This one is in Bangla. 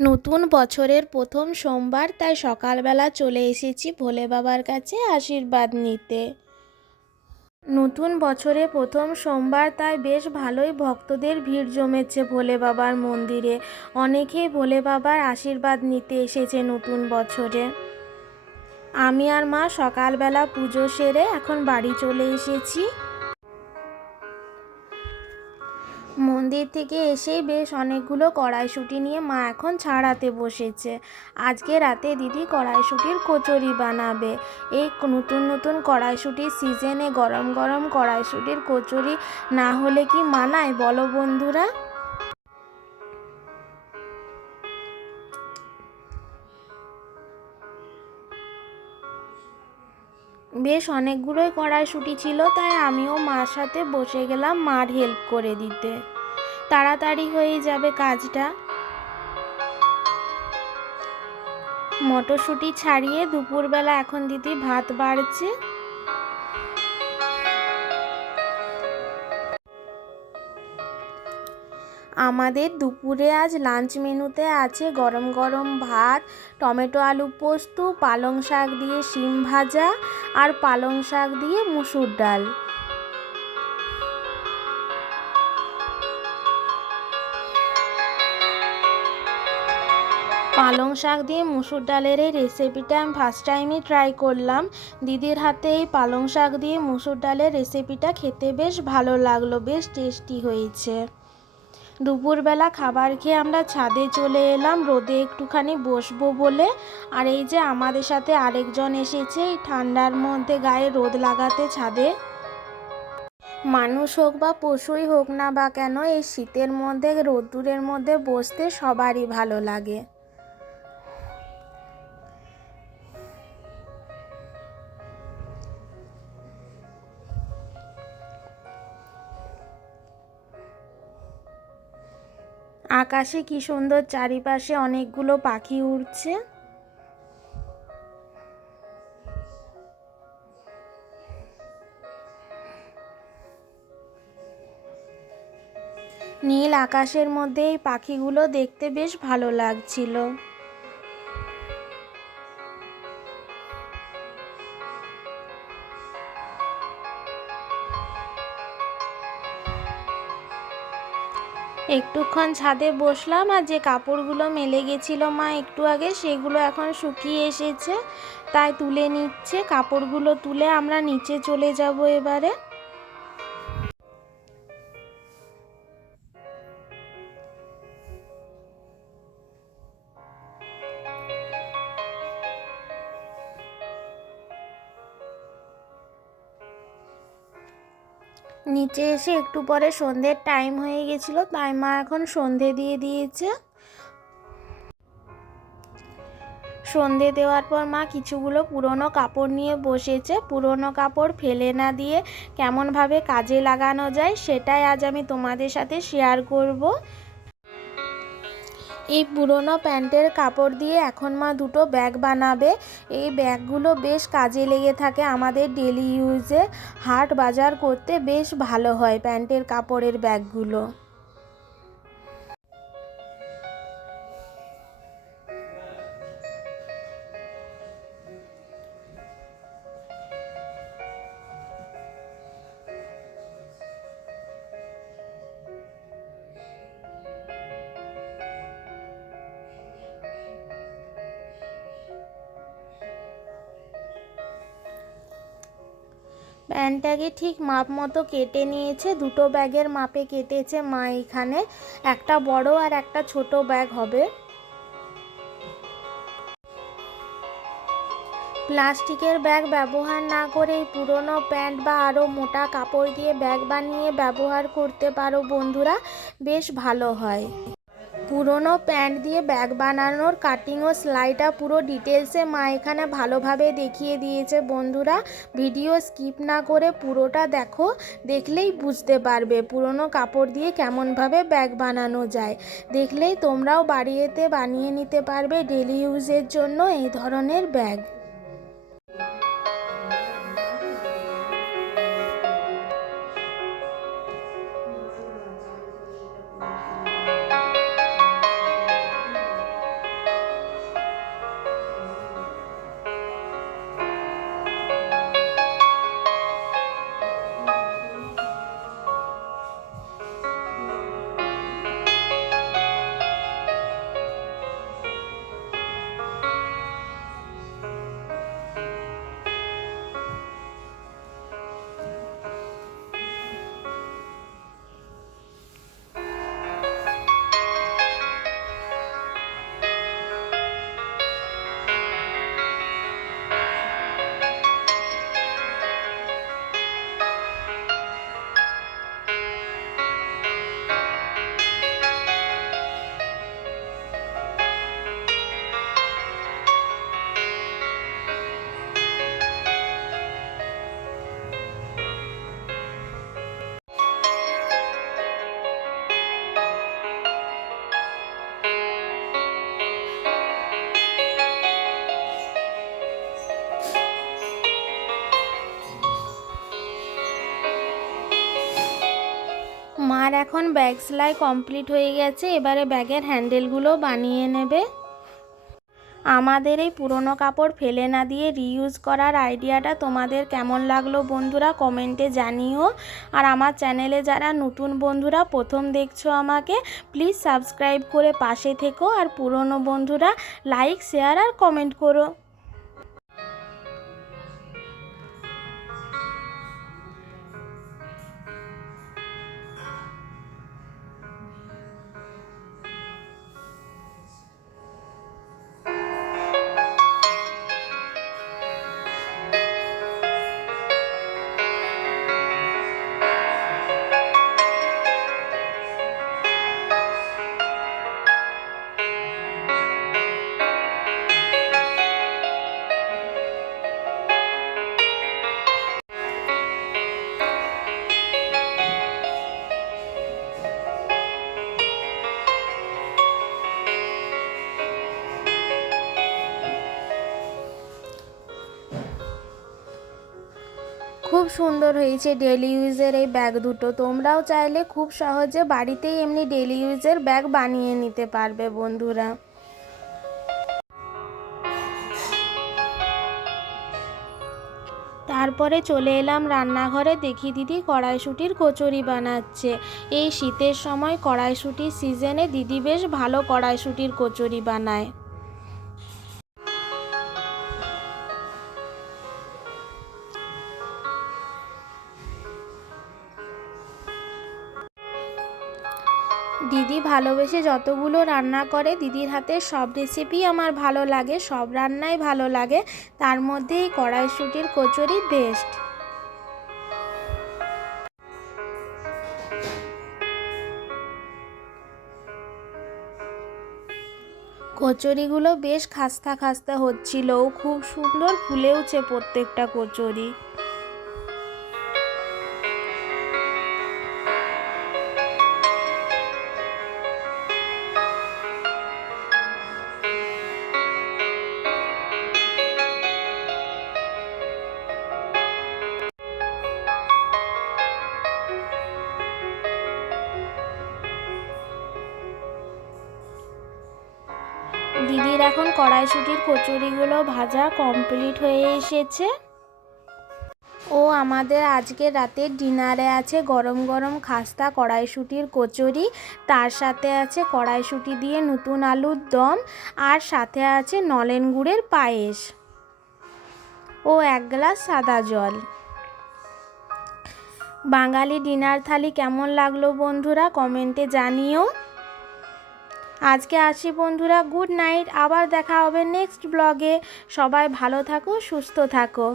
নতুন বছরের প্রথম সোমবার, তাই সকালবেলা চলে এসেছি ভোলে বাবার কাছে আশীর্বাদ নিতে। নতুন বছরে প্রথম সোমবার, তাই বেশ ভালোই ভক্তদের ভিড় জমেছে ভোলে বাবার মন্দিরে। অনেকেই ভোলে বাবার আশীর্বাদ নিতে এসেছে নতুন বছরে। আমি আর মা সকালবেলা পুজো সেরে এখন বাড়ি চলে এসেছি। মন্দির থেকে এসেই বেশ অনেকগুলো কড়াইশুঁটি নিয়ে মা এখন ছাড়াতে বসেছে। আজকে রাতে দিদি কড়াইশুঁটির কচুরি বানাবে। এই নতুন নতুন কড়াইশুঁটির সিজনে গরম গরম কড়াইশুঁটির কচুরি না হলে কি মানায় বলো বন্ধুরা? বেশ অনেকগুলোই কড়াইশুঁটি ছিল, তাই আমিও মার সাথে বসে গেলাম মার হেল্প করে দিতে। তাড়াতাড়ি হয়ে যাবে কাজটা। মটরশুঁটি ছাড়িয়ে দুপুরবেলা এখন দিদি ভাত বাড়ছে। আমাদের দুপুরে আজ লাঞ্চ মেনুতে আছে গরম গরম ভাত, টমেটো আলু পোস্ত, পালং শাক দিয়ে শিম ভাজা আর পালং শাক দিয়ে মুসুর ডাল। পালং শাক দিয়ে মুসুর ডালের এই রেসিপিটা আমি ফার্স্ট টাইমই ট্রাই করলাম। দিদির হাতে এই পালং শাক দিয়ে মুসুর ডালের রেসিপিটা খেতে বেশ ভালো লাগলো, বেশ টেস্টি হয়েছে। দুপুরবেলা খাবার খেয়ে আমরা ছাদে চলে এলাম রোদে একটুখানি বসবো বলে। আর এই যে আমাদের সাথে আরেকজন এসেছে এই ঠান্ডার মধ্যে গায়ে রোদ লাগাতে ছাদে। মানুষ হোক বা পশুই হোক না বা কেন, এই শীতের মধ্যে রোদ্দুরের মধ্যে বসতে সবারই ভালো লাগে। আকাশে কি সুন্দর চারিপাশে অনেকগুলো পাখি উড়ছে। নীল আকাশের মধ্যে এই পাখিগুলো দেখতে বেশ ভালো লাগছিল। একটুক্ষণ ছাদে বসলাম, আর যে কাপড়গুলো মেলে গেছিলো মা একটু আগে, সেগুলো এখন শুকিয়ে এসেছে, তাই তুলে নিচ্ছে। কাপড়গুলো তুলে আমরা নিচে চলে যাব এবারে। নিচে এসে একটু পরে সন্ধ্যের টাইম হয়ে গেছিলো, তাই মা এখন সন্ধে দিয়ে দিয়েছে। সন্ধে দেওয়ার পর মা কিছুগুলো পুরনো কাপড় নিয়ে বসেছে। পুরনো কাপড় ফেলে না দিয়ে কেমনভাবে কাজে লাগানো যায় সেটাই আজ আমি তোমাদের সাথে শেয়ার করব। এই পুরনো প্যান্টের কাপড় দিয়ে এখন মা দুটো ব্যাগ বানাবে। এই ব্যাগগুলো বেশ কাজে লেগে থাকে আমাদের ডেলি ইউজে। হাট বাজার করতে বেশ ভালো হয় প্যান্টের কাপড়ের ব্যাগগুলো। প্যান্টটাকে ঠিক মাপ মতো কেটে নিয়েছে, দুটো ব্যাগের মাপে কেটেছে মা। এখানে একটা বড় আর একটা ছোট ব্যাগ হবে। প্লাস্টিকের ব্যাগ ব্যবহার না করে এই পুরনো প্যান্ট বা আরও মোটা কাপড় দিয়ে ব্যাগ বানিয়ে ব্যবহার করতে পারো বন্ধুরা, বেশ ভালো হয়। পুরনো প্যান্ট দিয়ে ব্যাগ বানানোর কাটিং ও সেলাইটা পুরো ডিটেলসে মা এখানে ভালোভাবে দেখিয়ে দিয়েছে বন্ধুরা। ভিডিও স্কিপ না করে পুরোটা দেখো, দেখলেই বুঝতে পারবে পুরনো কাপড় দিয়ে কেমনভাবে ব্যাগ বানানো যায়। দেখলেই তোমরাও বাড়িতে বানিয়ে নিতে পারবে ডেলি ইউজের জন্য এই ধরনের ব্যাগ। মার এখন ব্যাগ সেলাই কমপ্লিট হয়ে গেছে, এবারে ব্যাগের হ্যান্ডেলগুলো বানিয়ে নেবে। আমাদের এই পুরনো কাপড় ফেলে না দিয়ে রিইউজ করার আইডিয়াটা তোমাদের কেমন লাগলো বন্ধুরা কমেন্টে জানিও। আর আমার চ্যানেলে যারা নতুন বন্ধুরা প্রথম দেখছো আমাকে, প্লিজ সাবস্ক্রাইব করে পাশে থেকো। আর পুরনো বন্ধুরা লাইক, শেয়ার আর কমেন্ট করো। খুব সুন্দর হয়েছে ডেলি ইউজের এই ব্যাগ দুটো। তোমরাও চাইলে খুব সহজে বাড়িতেই এমনি ডেলি ইউজের ব্যাগ বানিয়ে নিতে পারবে বন্ধুরা। তারপরে চলে এলাম রান্নাঘরে, দেখি দিদি কড়াইশুঁটির কচুরি বানাচ্ছে। এই শীতের সময় কড়াইশুঁটির সিজনে দিদি বেশ ভালো কড়াইশুঁটির কচুরি বানায়। দিদি ভালোবেসে যতগুলো রান্না করে, দিদির হাতের সব রেসিপি আমার ভালো লাগে, সব রান্নাই ভালো লাগে, তার মধ্যে এই কড়াইশুঁটির কচুরি বেস্ট। কচুরিগুলো বেশ খাস্তা খাস্তা হচ্ছিল, খুব সুন্দর ফুলেওছে প্রত্যেকটা কচুরি। দিদির এখন কড়াইশুঁটির কচুরিগুলো ভাজা কমপ্লিট হয়ে এসেছে। ও আমাদের আজকে রাতের ডিনারে আছে গরম গরম খাস্তা কড়াইশুঁটির কচুরি, তার সাথে আছে কড়াইশুঁটি দিয়ে নতুন আলুর দম, আর সাথে আছে নলেন গুড়ের পায়েস ও 1 গ্লাস সাদা জল। বাঙালি ডিনার থালি কেমন লাগলো বন্ধুরা কমেন্টে জানিও। আজকে আসি বন্ধুরা, গুড নাইট। আবার দেখা হবে নেক্সট ব্লগে। সবাই ভালো থাকো, সুস্থ থাকো।